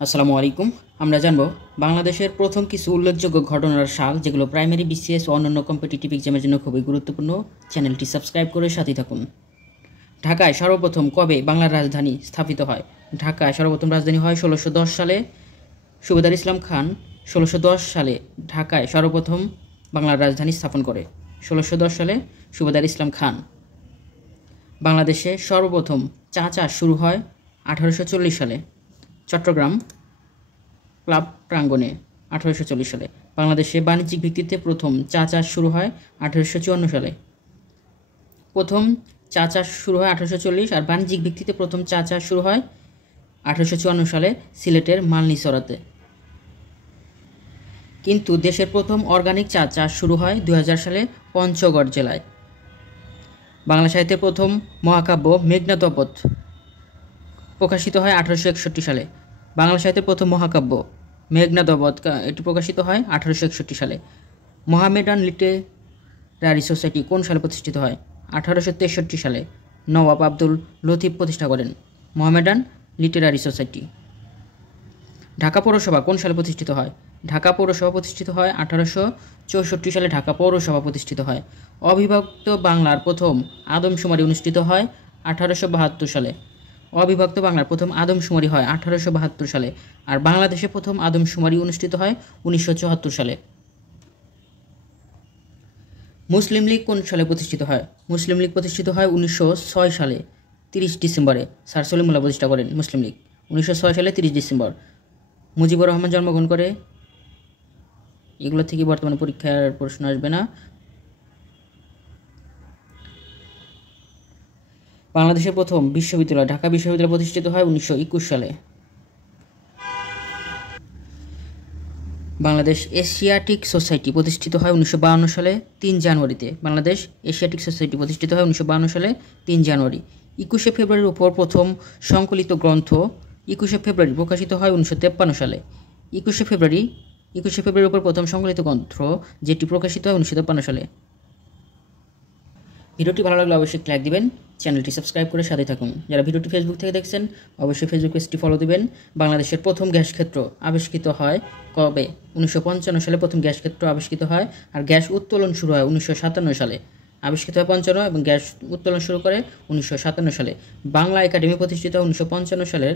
আসসালামু আলাইকুম। আমরা জানব বাংলাদেশের প্রথম কিছু উল্লেখযোগ্য ঘটনার সাল, যেগুলো প্রাইমারি, বিসিএস ও অন্যান্য কম্পিটিটিভ এক্সামের জন্য খুবই গুরুত্বপূর্ণ। চ্যানেলটি সাবস্ক্রাইব করে সাথে থাকুন। ঢাকায় সর্বপ্রথম কবে বাংলার রাজধানী স্থাপিত হয়? ঢাকায় সর্বপ্রথম রাজধানী হয় 1610 সালে। সুবেদার ইসলাম খান 1610 সালে ঢাকায় সর্বপ্রথম বাংলার রাজধানী স্থাপন করে। 1610 সালে সুবেদার ইসলাম খান। বাংলাদেশে সর্বপ্রথম চা চাষ শুরু হয় 1840 সালে চট্টগ্রাম ক্লাব প্রাঙ্গণে। 1840 সালে বাংলাদেশে বাণিজ্যিক ভিত্তিতে প্রথম চা চাষ শুরু হয় 1854 সালে। প্রথম চা চাষ শুরু হয় 1840, আর বাণিজ্যিক ভিত্তিতে প্রথম চা চাষ শুরু হয় 1854 সালে সিলেটের মালনীছড়াতে। কিন্তু দেশের প্রথম অর্গানিক চা চাষ শুরু হয় 2000 সালে পঞ্চগড় জেলায়। বাংলা সাহিত্যের প্রথম মহাকাব্য মেঘনাদবধ প্রকাশিত হয় 1861 সালে। বাংলা সাহিত্যের প্রথম মহাকাব্য মেঘনাদবধ এটি প্রকাশিত হয় 1861 সালে। মোহামেডান লিটারারি সোসাইটি কোন সালে প্রতিষ্ঠিত হয়? 1863 সালে নওয়াব আব্দুল লতিফ প্রতিষ্ঠা করেন মোহামেডান লিটারারি সোসাইটি। ঢাকা পৌরসভা কোন সালে প্রতিষ্ঠিত হয়? ঢাকা পৌরসভা প্রতিষ্ঠিত হয় 1864 সালে। ঢাকা পৌরসভা প্রতিষ্ঠিত হয়। অবিভক্ত বাংলার প্রথম আদমশুমারি অনুষ্ঠিত হয় 1872 সালে। অবিভক্ত বাংলার প্রথম আদমশুমারি হয় 1872 সালে, আর বাংলাদেশে প্রথম আদমশুমারি অনুষ্ঠিত হয় 1974 সালে। মুসলিম লীগ কোন সালে প্রতিষ্ঠিত হয়? মুসলিম লীগ প্রতিষ্ঠিত হয় 1906 সালে 30 ডিসেম্বরে। স্যার সলিমুল্লাহ প্রতিষ্ঠা করেন মুসলিম লীগ 1906 সালে 30 ডিসেম্বর। মুজিবুর রহমান জন্মগ্রহণ করে। এগুলো থেকে বর্তমানে পরীক্ষার প্রশ্ন আসবে না। বাংলাদেশের প্রথম বিশ্ববিদ্যালয় ঢাকা বিশ্ববিদ্যালয় প্রতিষ্ঠিত হয় 1921 সালে। বাংলাদেশ এশিয়াটিক সোসাইটি প্রতিষ্ঠিত হয় 1952 সালে 3 জানুয়ারিতে। বাংলাদেশ এশিয়াটিক সোসাইটি প্রতিষ্ঠিত হয় 1952 সালে 3 জানুয়ারি। 21শে ফেব্রুয়ারির উপর প্রথম সংকলিত গ্রন্থ 21শে ফেব্রুয়ারি প্রকাশিত হয় 1953 সালে। 21শে ফেব্রুয়ারির উপর প্রথম সংকলিত গ্রন্থ যেটি প্রকাশিত হয় 1953 সালে। ভিডিওটি ভালো লাগলে অবশ্যই লাইক দিবেন, চ্যানেলটি সাবস্ক্রাইব করে সাথে থাকুন। যারা ভিডিওটি ফেসবুক থেকে দেখছেন অবশ্যই ফেসবুক পেজটি ফলো দিবেন। বাংলাদেশের প্রথম গ্যাস ক্ষেত্র আবিষ্কৃত হয় কবে? 1955 সালে প্রথম গ্যাস ক্ষেত্র আবিষ্কৃত হয়, আর গ্যাস উত্তোলন শুরু হয় 1957 সালে। আবিষ্কৃত হয় 55 এবং গ্যাস উত্তোলন শুরু করে 1957 সালে। বাংলা একাডেমি প্রতিষ্ঠিত হয় 1955 সালের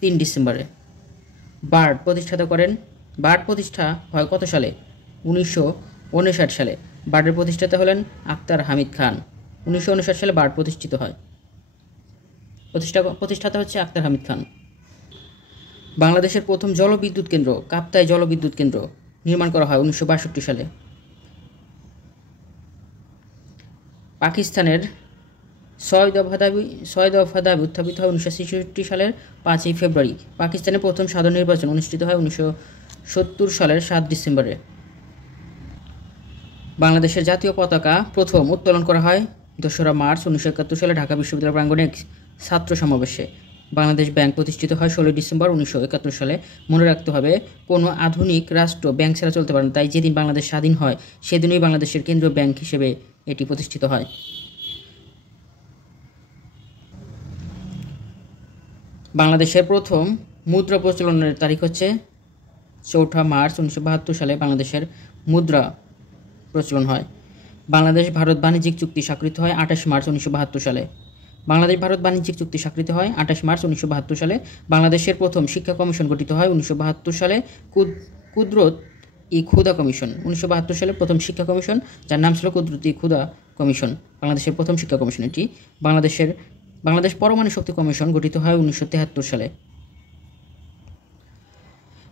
3 ডিসেম্বরে। বার্ড প্রতিষ্ঠা হয় কত সালে? 1959 সালে। বার্ডের প্রতিষ্ঠাতা হলেন আক্তার হামিদ খান। 1959 সালে বার্ড প্রতিষ্ঠিত হয়। প্রতিষ্ঠাতা হচ্ছে আক্তার হামিদ খান। বাংলাদেশের প্রথম জলবিদ্যুৎ কেন্দ্র কাপ্তাই জলবিদ্যুৎ কেন্দ্র নির্মাণ করা হয় 1962 সালে। পাকিস্তানের 6 দফা দাবি উত্থাপিত হয় 1966 সালের 5 ফেব্রুয়ারি। পাকিস্তানের প্রথম সাধারণ নির্বাচন অনুষ্ঠিত হয় 1970 সালের 7 ডিসেম্বরে। বাংলাদেশের জাতীয় পতাকা প্রথম উত্তোলন করা হয় 2রা মার্চ 1971 সালে ঢাকা বিশ্ববিদ্যালয় প্রাঙ্গণে এক ছাত্র সমাবেশে। বাংলাদেশ ব্যাংক প্রতিষ্ঠিত হয় 16 ডিসেম্বর 1971 সালে। মনে রাখতে হবে, কোনো আধুনিক রাষ্ট্র ব্যাংক ছাড়া চলতে পারে না, তাই যেদিন বাংলাদেশ স্বাধীন হয় সেদিনই বাংলাদেশের কেন্দ্রীয় ব্যাংক হিসেবে এটি প্রতিষ্ঠিত হয়। বাংলাদেশের প্রথম মুদ্রা প্রচলনের তারিখ হচ্ছে 4 মার্চ 1972 সালে বাংলাদেশের মুদ্রা প্রচলন হয়। বাংলাদেশ ভারত বাণিজ্যিক চুক্তি স্বাক্ষরিত হয় 28 মার্চ 1972 সালে। বাংলাদেশ ভারত বাণিজ্যিক চুক্তি স্বাক্ষরিত হয় 28 মার্চ 1972 সালে। বাংলাদেশের প্রথম শিক্ষা কমিশন গঠিত হয় 1972 সালে। কুদরত ই খুদা কমিশন 1972 সালে প্রথম শিক্ষা কমিশন, যার নাম ছিল কুদরত ই খুদা কমিশন, বাংলাদেশের প্রথম শিক্ষা কমিশন এটি। বাংলাদেশ পরমাণু শক্তি কমিশন গঠিত হয় 1973 সালে।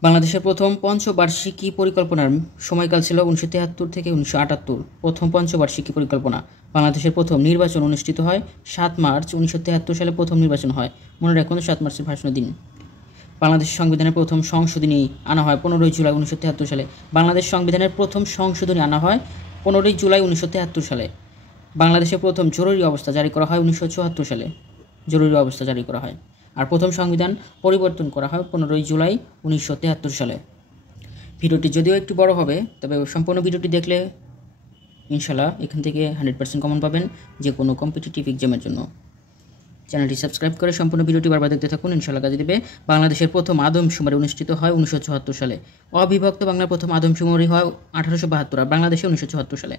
বাংলাদেশের প্রথম পঞ্চবার্ষিকী পরিকল্পনার সময়কাল ছিল 1973 থেকে 1978। প্রথম পঞ্চবার্ষিকী পরিকল্পনা। বাংলাদেশের প্রথম নির্বাচন অনুষ্ঠিত হয় 7 মার্চ 1973 সালে প্রথম নির্বাচন হয়। মনে রাখুন 7 মার্চের ভাষণের দিন। বাংলাদেশ সংবিধানের প্রথম সংশোধনী আনা হয় 15 জুলাই 1973 সালে। বাংলাদেশ সংবিধানের প্রথম সংশোধনী আনা হয় 15 জুলাই 1973 সালে। বাংলাদেশের প্রথম জরুরি অবস্থা জারি করা হয় 1974 সালে। জরুরি অবস্থা জারি করা হয়, আর প্রথম সংবিধান পরিবর্তন করা হয় 15 জুলাই 1973 সালে। ভিডিওটি যদিও একটু বড় হবে, তবে সম্পূর্ণ ভিডিওটি দেখলে ইনশাল্লাহ এখান থেকে 100% কমন পাবেন যে কোনো কম্পিটিটিভ এক্সামের জন্য। চ্যানেলটি সাবস্ক্রাইব করে সম্পূর্ণ ভিডিওটি বারবার দেখতে থাকুন, ইনশাআল্লাহ কাজে দেবে। বাংলাদেশের প্রথম আদমশুমারি অনুষ্ঠিত হয় 1974 সালে। অবিভক্ত বাংলার প্রথম আদমশুমারি হয় 1872 আর বাংলাদেশে 1974 সালে।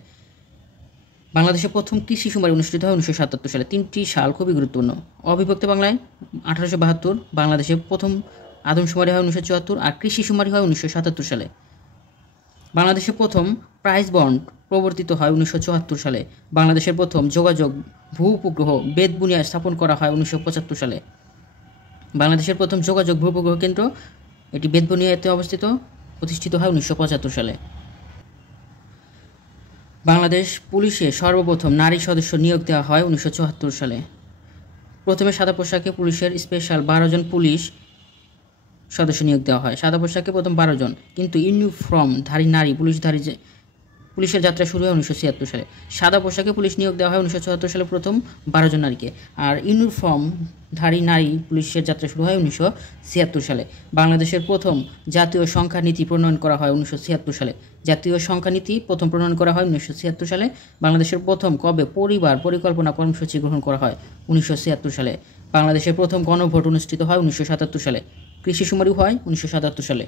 বাংলাদেশের প্রথম কৃষি শুমারি অনুষ্ঠিত হয় 1977 সালে। 3টি সাল খুবই গুরুত্বপূর্ণ। অবিভক্ত বাংলায় 1872, বাংলাদেশে প্রথম আদমশুমারি হয় 1974 আর কৃষি শুমারি হয় 1977 সালে। বাংলাদেশের প্রথম প্রাইস বন্ড প্রবর্তিত হয় 1974 সালে। বাংলাদেশের প্রথম যোগাযোগ ভূ উপগ্রহ বেতবুনিয়া স্থাপন করা হয় 1975 সালে। বাংলাদেশের প্রথম যোগাযোগ ভূ উপগ্রহ কেন্দ্র এটি বেতবুনিয়াতে অবস্থিত, প্রতিষ্ঠিত হয় 1975 সালে। বাংলাদেশ পুলিশে সর্বপ্রথম নারী সদস্য নিয়োগ দেওয়া হয় 1974 সালে। প্রথমে সাদা পোশাকে পুলিশের স্পেশাল 12 জন পুলিশ সদস্য নিয়োগ দেওয়া হয়। সাদা পোশাকে প্রথম 12 জন, কিন্তু ইউনিফর্মধারী নারী পুলিশের যাত্রা শুরু হয় 1976 সালে। সাদা পোশাকে পুলিশ নিয়োগ দেওয়া হয় 1974 সালে প্রথম 12 জন নারীকে, আর ইউনিফর্মধারী নারী পুলিশের যাত্রা শুরু হয় 1976 সালে। বাংলাদেশের প্রথম জাতীয় সংখ্যা নীতি প্রণয়ন করা হয় 1976 সালে। জাতীয় সংখ্যা নীতি প্রথম প্রণয়ন করা হয় 1976 সালে। বাংলাদেশের প্রথম কবে পরিবার পরিকল্পনা কর্মসূচি গ্রহণ করা হয় 1976 সালে। বাংলাদেশের প্রথম গণভোট অনুষ্ঠিত হয় 1977 সালে। কৃষি শুমারি হয় 1977 সালে।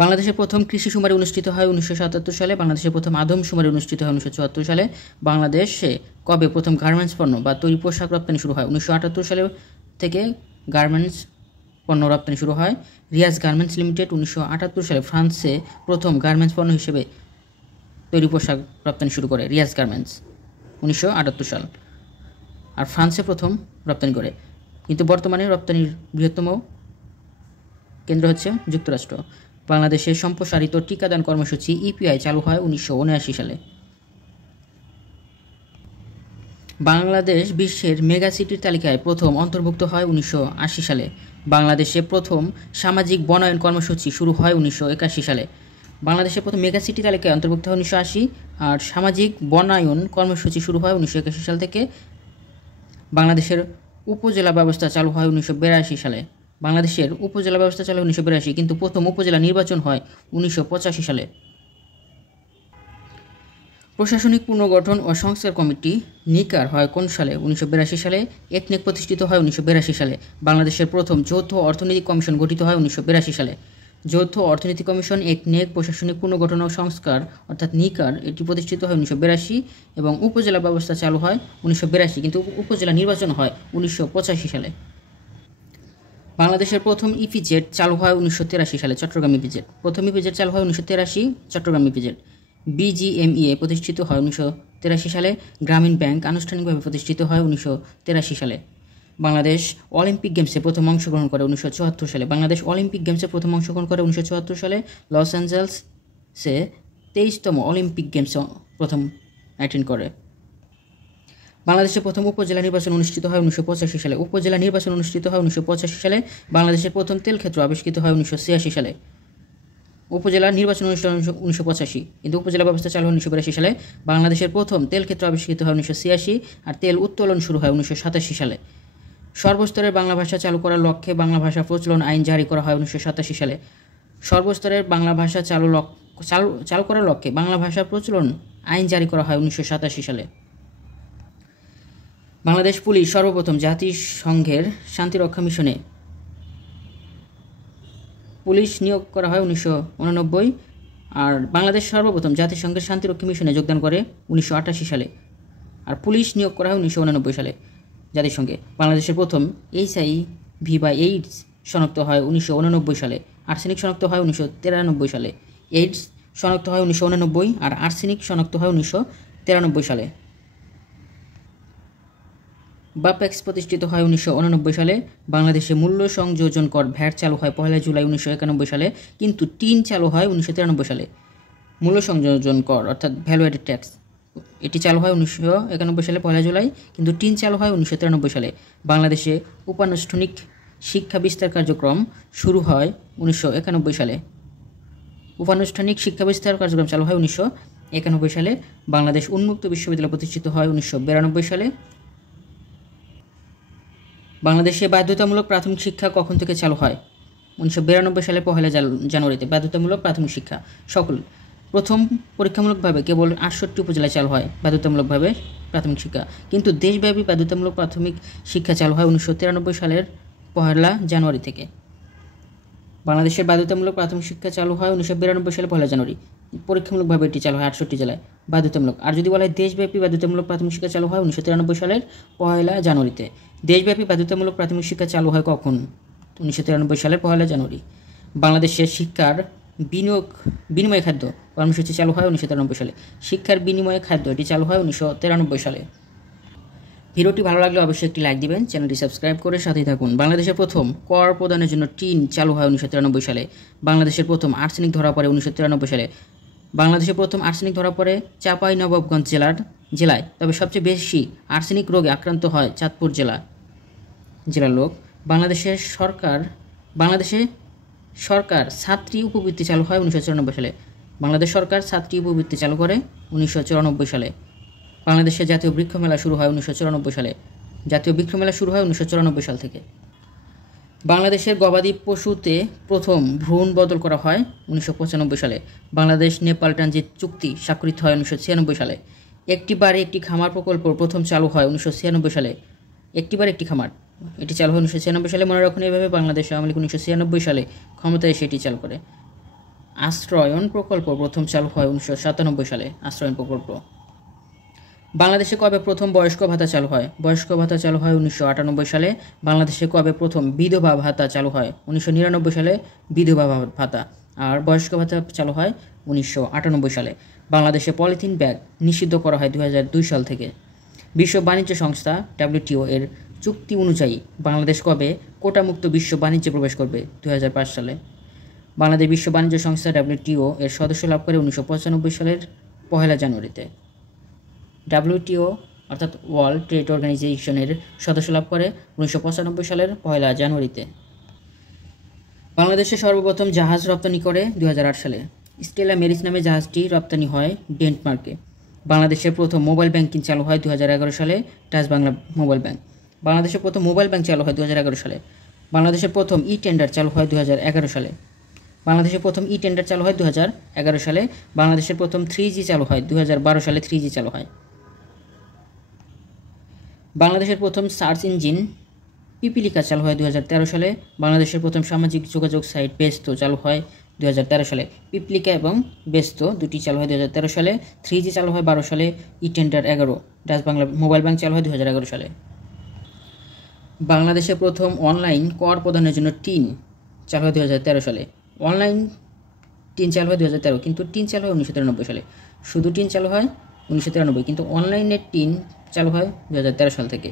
বাংলাদেশের প্রথম কৃষি শুমারি অনুষ্ঠিত হয় 1977 সালে। বাংলাদেশের প্রথম আদমশুমারি অনুষ্ঠিত হয় 1974 সালে। বাংলাদেশে কবে প্রথম গার্মেন্টস পণ্য বা তৈরি পোশাক রপ্তানি শুরু হয়? 1978 সালে থেকে গার্মেন্টস পণ্য রপ্তানি শুরু হয়। রিয়াজ গার্মেন্টস লিমিটেড 1978 সালে ফ্রান্সে প্রথম গার্মেন্টস পণ্য হিসেবে তৈরি পোশাক রপ্তানি শুরু করে। রিয়াজ গার্মেন্টস 1978 সাল, আর ফ্রান্সে প্রথম রপ্তানি করে। কিন্তু বর্তমানে রপ্তানির বৃহত্তম কেন্দ্র হচ্ছে যুক্তরাষ্ট্র। বাংলাদেশের সম্প্রসারিত টিকাদান কর্মসূচি ইপিআই চালু হয় 1979 সালে। বাংলাদেশ বিশ্বের মেগা সিটির তালিকায় প্রথম অন্তর্ভুক্ত হয় 1980 সালে। বাংলাদেশে প্রথম সামাজিক বনায়ন কর্মসূচি শুরু হয় 1981 সালে। বাংলাদেশের প্রথম মেগা সিটি তালিকায় অন্তর্ভুক্ত হয় 1980, আর সামাজিক বনায়ন কর্মসূচি শুরু হয় 1981 সাল থেকে। বাংলাদেশের উপজেলা ব্যবস্থা চালু হয় 1982 সালে। বাংলাদেশের উপজেলা ব্যবস্থা চালু হয় 1982, কিন্তু প্রথম উপজেলা নির্বাচন হয় 1985 সালে। প্রশাসনিক পুনর্গঠন ও সংস্কার কমিটি নিকার হয় কোন সালে? 1982 সালে। একনেক প্রতিষ্ঠিত হয় 1982 সালে। বাংলাদেশের প্রথম যৌথ অর্থনৈতিক কমিশন গঠিত হয় 1982 সালে। যৌথ অর্থনৈতিক কমিশন একনেক প্রশাসনিক পুনর্গঠন ও সংস্কার অর্থাৎ নিকার এটি প্রতিষ্ঠিত হয় 1982, এবং উপজেলা ব্যবস্থা চালু হয় 1982, কিন্তু উপজেলা নির্বাচন হয় 1985 সালে। বাংলাদেশের প্রথম ইপিজেড চালু হয় 1983 সালে, চট্টগ্রাম ইপিজেড। প্রথম ইপিজেড চালু হয় 1983, চট্টগ্রাম ইপিজেড। বিজিএমইএ প্রতিষ্ঠিত হয় 1983 সালে। গ্রামীণ ব্যাংক আনুষ্ঠানিকভাবে প্রতিষ্ঠিত হয় 1983 সালে। বাংলাদেশ অলিম্পিক গেমসে প্রথম অংশগ্রহণ করে 1974 সালে। বাংলাদেশ অলিম্পিক গেমসে প্রথম অংশগ্রহণ করে 1974 সালে। লস অ্যাঞ্জেলসে 23তম অলিম্পিক গেমসে প্রথম অ্যাটেন্ড করে। বাংলাদেশের প্রথম উপজেলা নির্বাচন অনুষ্ঠিত হয় 1985 সালে। উপজেলা নির্বাচন অনুষ্ঠিত হয় 1985 সালে। বাংলাদেশের প্রথম তেল ক্ষেত্র আবিষ্কৃত হয় 1986 সালে। উপজেলা নির্বাচন অনুষ্ঠিত 1985, কিন্তু উপজেলা ব্যবস্থা চালু হয় 1982 সালে। বাংলাদেশের প্রথম তেল ক্ষেত্র আবিষ্কৃত হয় 1986, আর তেল উত্তোলন শুরু হয় 1987 সালে। সর্বস্তরের বাংলা ভাষা চালু করার লক্ষ্যে বাংলা ভাষা প্রচলন আইন জারি করা হয় 1987 সালে। সর্বস্তরের বাংলা ভাষা চালু করার লক্ষ্যে বাংলা ভাষা প্রচলন আইন জারি করা হয় 1987 সালে। বাংলাদেশ পুলিশ সর্বপ্রথম জাতিসংঘের শান্তিরক্ষা মিশনে পুলিশ নিয়োগ করা হয় 1989, আর বাংলাদেশ সর্বপ্রথম জাতিসংঘের শান্তিরক্ষী মিশনে যোগদান করে 1988 সালে, আর পুলিশ নিয়োগ করা হয় 1989 সালে জাতিসংঘে। বাংলাদেশের প্রথম HIV বা এইডস শনাক্ত হয় 1989 সালে। আর্সেনিক শনাক্ত হয় 1993 সালে। এইডস শনাক্ত হয় 1989, আর আর্সেনিক শনাক্ত হয় 1993 সালে। বাপেক্স প্রতিষ্ঠিত হয় 1989 সালে। বাংলাদেশে মূল্য সংযোজন কর ভ্যাট চালু হয় 1 জুলাই 1991 সালে, কিন্তু টিন চালু হয় 1993 সালে। মূল্য সংযোজন কর অর্থাৎ ভ্যালু অ্যাডেড ট্যাক্স এটি চালু হয় 1991 সালে 1 জুলাই, কিন্তু টিন চালু হয় 1993 সালে। বাংলাদেশে উপানুষ্ঠানিক শিক্ষা বিস্তার কার্যক্রম শুরু হয় 1991 সালে। উপানুষ্ঠানিক শিক্ষা বিস্তার কার্যক্রম চালু হয় 1991 সালে। বাংলাদেশ উন্মুক্ত বিশ্ববিদ্যালয় প্রতিষ্ঠিত হয় 1992 সালে। বাংলাদেশে বাধ্যতামূলক প্রাথমিক শিক্ষা কখন থেকে চালু হয়? 1992 সালে 1 জানুয়ারিতে বাধ্যতামূলক প্রাথমিক শিক্ষা সকল। প্রথম পরীক্ষামূলকভাবে কেবল 68 উপজেলায় চালু হয় বাধ্যতামূলকভাবে প্রাথমিক শিক্ষা। কিন্তু দেশব্যাপী বাধ্যতামূলক প্রাথমিক শিক্ষা চালু হয় 1993 সালের 1 জানুয়ারি থেকে। বাংলাদেশের বাধ্যতামূলক প্রাথমিক শিক্ষা চালু হয় 1992 সালে 1 জানুয়ারি। পরীক্ষামূলকভাবে এটি চালু হয় 68 জেলায় বাধ্যতামূলক। আর যদি বলা হয় দেশব্যাপী বাধ্যতামূলক প্রাথমিক শিক্ষা চালু হয় 1993 সালের 1 জানুয়ারিতে। দেশব্যাপী বাধ্যতামূলক প্রাথমিক শিক্ষা চালু হয় কখন? 1993 সালের 1 জানুয়ারি। বাংলাদেশের শিক্ষার বিনিময় খাদ্য কর্মসূচি চালু হয় 1993 সালে। শিক্ষার বিনিময়ে খাদ্য এটি চালু হয় 1993 সালে। ভিডিওটি ভালো লাগলে অবশ্যই একটি লাইক দিবেন, চ্যানেলটি সাবস্ক্রাইব করে সাথেই থাকুন। বাংলাদেশের প্রথম কর প্রদানের জন্য টিন চালু হয় 1993 সালে। বাংলাদেশের প্রথম আর্সেনিক ধরা পড়ে 1993 সালে। বাংলাদেশের প্রথম আর্সেনিক ধরা পড়ে চাঁপাইনবাবগঞ্জ জেলায়। তবে সবচেয়ে বেশি আর্সেনিক রোগে আক্রান্ত হয় চাঁদপুর জেলার লোক। বাংলাদেশে সরকার ছাত্রী উপবৃত্তি চালু হয় 1994 সালে। বাংলাদেশ সরকার ছাত্রী উপবৃত্তি চালু করে 1994 সালে। বাংলাদেশে জাতীয় বৃক্ষ মেলা শুরু হয় 1994 সালে। জাতীয় বৃক্ষ মেলা শুরু হয় 1994 সাল থেকে। বাংলাদেশের গবাদি পশুতে প্রথম ভ্রূণ বদল করা হয় 1995 সালে। বাংলাদেশ নেপাল ট্রানজিট চুক্তি স্বাক্ষরিত হয় 1996 সালে। একটি বাড়ি একটি খামার প্রকল্প প্রথম চালু হয় 1996 সালে। একটি বাড়ি একটি খামার এটি চালু হয় 1996 সালে। মনে রাখুন, এভাবে বাংলাদেশ আওয়ামী লীগ 1996 সালে ক্ষমতায় এসে এটি চালু করে। আশ্রয়ন প্রকল্প প্রথম চালু হয় 1997 সালে। আশ্রয়ন প্রকল্প। বাংলাদেশে কবে প্রথম বয়স্ক ভাতা চালু হয়? বয়স্ক ভাতা চালু হয় 1998 সালে। বাংলাদেশে কবে প্রথম বিধবা ভাতা চালু হয়? 1999 সালে বিধবা ভাতা। আর বয়স্ক ভাতা চালু হয় 1998 সালে। বাংলাদেশে পলিথিন ব্যাগ নিষিদ্ধ করা হয় 2002 সাল থেকে। বিশ্ব বাণিজ্য সংস্থা WTO এর চুক্তি অনুযায়ী বাংলাদেশ কবে কোটামুক্ত বিশ্ব বাণিজ্যে প্রবেশ করবে? 2005 সালে। বাংলাদেশ বিশ্ব বাণিজ্য সংস্থা WTO এর সদস্য লাভ করে 1995 সালের 1 জানুয়ারিতে। WTO অর্থাৎ ওয়ার্ল্ড ট্রেড অর্গানাইজেশনের সদস্য লাভ করে 1995 সালের 1 জানুয়ারিতে। বাংলাদেশে সর্বপ্রথম জাহাজ রপ্তানি করে 2008 সালে। স্টেলা মেরিস নামে জাহাজটি রপ্তানি হয় ডেনমার্কে। বাংলাদেশের প্রথম মোবাইল ব্যাংকিং চালু হয় 2011 সালে। Touch Bangla mobile bank. বাংলাদেশের প্রথম মোবাইল ব্যাংক চালু হয় 2011 সালে। বাংলাদেশের প্রথম টেন্ডার চালু হয় 2011 সালে। বাংলাদেশের প্রথম টেন্ডার চালু হয় 2011 সালে। বাংলাদেশের প্রথম 3G চালু হয় 2012 সালে। 3G চালু হয়। বাংলাদেশের প্রথম সার্চ ইঞ্জিন পিপিলিকা চালু হয় 2013 সালে। বাংলাদেশের প্রথম সামাজিক যোগাযোগ সাইট বেস্তো চালু হয় 2013 সালে। পিপিলিকা এবং বেস্তো দুটি চালু হয় 2013 সালে। 3G চালু হয় 12 সালে। Tender 11। Dutch Bangla mobile bank চালু হয় 2011 সালে। বাংলাদেশে প্রথম অনলাইন কর প্রদানের জন্য টিন চালু হয় 2013 সালে। অনলাইন টিন চালু হয় 2013, কিন্তু টিন চালু হয় 1993 সালে। শুধু টিন চালু হয় 1993, কিন্তু অনলাইনের টিন চালু হয় 2013 সাল থেকে।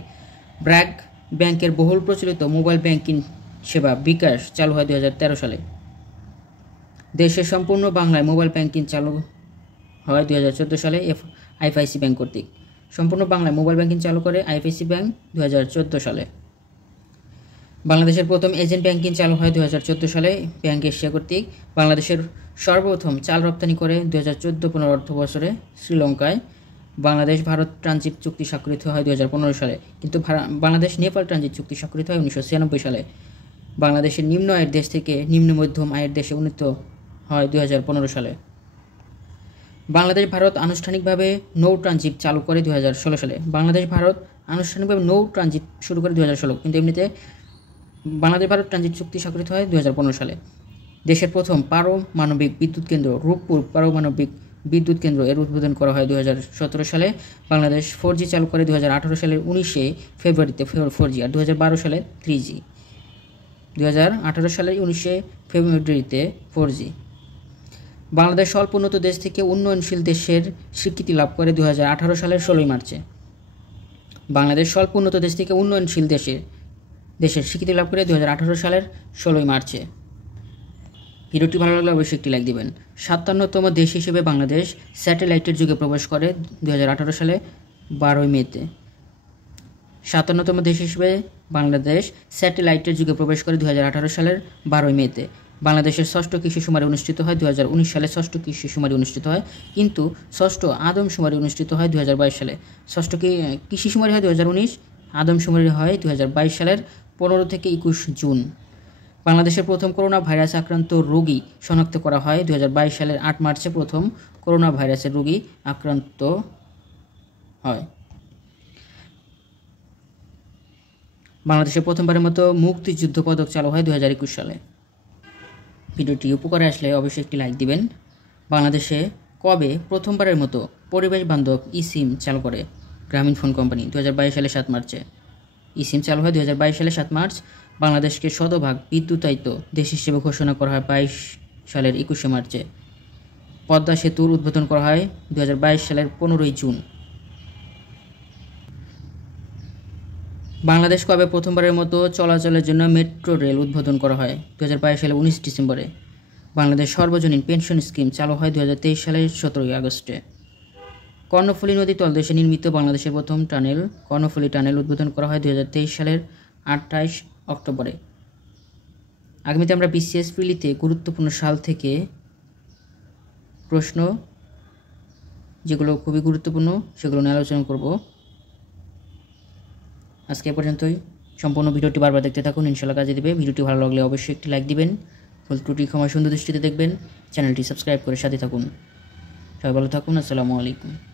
ব্র্যাক ব্যাংকের বহুল প্রচলিত মোবাইল ব্যাংকিং সেবা বিকাশ চালু হয় 2013 সালে। দেশের সম্পূর্ণ বাংলায় মোবাইল ব্যাংকিং চালু হয় 2014 সালে আইএফআইসি ব্যাংক কর্তৃক। সম্পূর্ণ বাংলায় মোবাইল ব্যাংকিং চালু করে আইএফআইসি ব্যাংক 2014 সালে। বাংলাদেশের প্রথম এজেন্ট ব্যাংকিং চালু হয় 2014 সালে ব্যাংক এশিয়া কর্তৃক। বাংলাদেশের সর্বপ্রথম চাল রপ্তানি করে 2014-15 অর্থ বছরে শ্রীলঙ্কায়। বাংলাদেশ ভারত ট্রানজিট চুক্তি স্বাক্ষরিত হয় 2015 সালে, কিন্তু বাংলাদেশ নেপাল ট্রানজিট চুক্তি স্বাক্ষরিত হয় 1996 সালে। বাংলাদেশের নিম্ন আয়ের দেশ থেকে নিম্ন মধ্যম আয়ের দেশে উন্নীত হয় 2015 সালে। বাংলাদেশ ভারত আনুষ্ঠানিকভাবে নৌ ট্রানজিট চালু করে 2016 সালে। বাংলাদেশ ভারত আনুষ্ঠানিকভাবে নৌ ট্রানজিট শুরু করে 2016, কিন্তু এমনিতে বাংলাদেশ ভারত ট্রানজিট চুক্তি স্বাক্ষরিত হয় 2015 সালে। দেশের প্রথম পারমাণবিক বিদ্যুৎ কেন্দ্র রূপপুর পারমাণবিক বিদ্যুৎ কেন্দ্র এর উদ্বোধন করা হয় 2017 সালে। বাংলাদেশ 4G চালু করে 2018 সালের 19 ফেব্রুয়ারিতে 4G, আর 2012 সালে 3G। 2018 সালের 19 ফেব্রুয়ারিতে 4G। বাংলাদেশ স্বল্প উন্নত দেশ থেকে উন্নয়নশীল দেশের স্বীকৃতি লাভ করে 2018 সালের 16 মার্চে। বাংলাদেশ স্বল্প উন্নত দেশ থেকে উন্নয়নশীল দেশের স্বীকৃতি লাভ করে 2018 সালের 16 মার্চে। ভিডিওটি ভালো লাগলে অবশ্যই একটি লাইক দিবেন। 57তম দেশ হিসেবে বাংলাদেশ স্যাটেলাইটের যুগে প্রবেশ করে 2018 সালে 12 মেতে। 57তম দেশ হিসেবে বাংলাদেশ স্যাটেলাইটের যুগে প্রবেশ করে 2018 সালের 12 মেতে। বাংলাদেশের ষষ্ঠ কৃষি শুমারি অনুষ্ঠিত হয় 2019 সালে। ষষ্ঠ কৃষি শুমারি অনুষ্ঠিত হয়, কিন্তু ষষ্ঠ আদমশুমারি অনুষ্ঠিত হয় 2022 সালে। ষষ্ঠ কৃষি শুমারি হয় 2019, আদমশুমারি হয় 2022 সালের 15 থেকে 21 জুন। বাংলাদেশের প্রথম করোনা ভাইরাস আক্রান্ত রোগী শনাক্ত করা হয় 2022 সালের 8 মার্চে। প্রথম করোনা ভাইরাসের রোগী আক্রান্ত হয়। বাংলাদেশে প্রথমবারের মতো মুক্তিযুদ্ধ পদক চালু হয় 2021 সালে। ভিডিওটি উপকারে আসলে অবশ্যই একটি লাইক দিবেন। বাংলাদেশে কবে প্রথমবারের মতো পরিবেশ বান্ধব ই-সিম চালু করে গ্রামীণফোন কোম্পানি? 2022 সালে 7 মার্চে। ই-সিম চালু হয় 2022 সালে 7 মার্চ। বাংলাদেশকে শতভাগ বিদ্যুতায়িত দেশ হিসেবে ঘোষণা করা হয় 22 সালের 21 মার্চে। পদ্মা সেতুর উদ্বোধন করা হয় 2022 সালের 15 জুন। বাংলাদেশ কবে প্রথমবারের মতো চলাচলের জন্য মেট্রো রেল উদ্বোধন করা হয়? 2022 সালের 19 ডিসেম্বরে। বাংলাদেশ সর্বজনীন পেনশন স্কিম চালু হয় 2023 সালের 17 আগস্টে। কর্ণফুলী নদী তলদেশে নির্মিত বাংলাদেশের প্রথম টানেল কর্ণফুলী টানেল উদ্বোধন করা হয় 2023 সালের 28 অক্টোবরে। আগামীতে আমরা বিসিএস প্রিলিতে গুরুত্বপূর্ণ সাল থেকে প্রশ্ন যেগুলো খুবই গুরুত্বপূর্ণ সেগুলো নিয়ে আলোচনা করব। আজকে এ পর্যন্তই। সম্পূর্ণ ভিডিওটি বারবার দেখতে থাকুন, ইনশাআল্লাহ কাজে দেবে। ভিডিওটি ভালো লাগলে অবশ্যই একটি লাইক দিবেন। ভুল ত্রুটি ক্ষমা সুন্দর দৃষ্টিতে দেখবেন। চ্যানেলটি সাবস্ক্রাইব করে সাথে থাকুন। সবাই ভালো থাকুন। আসসালামু আলাইকুম।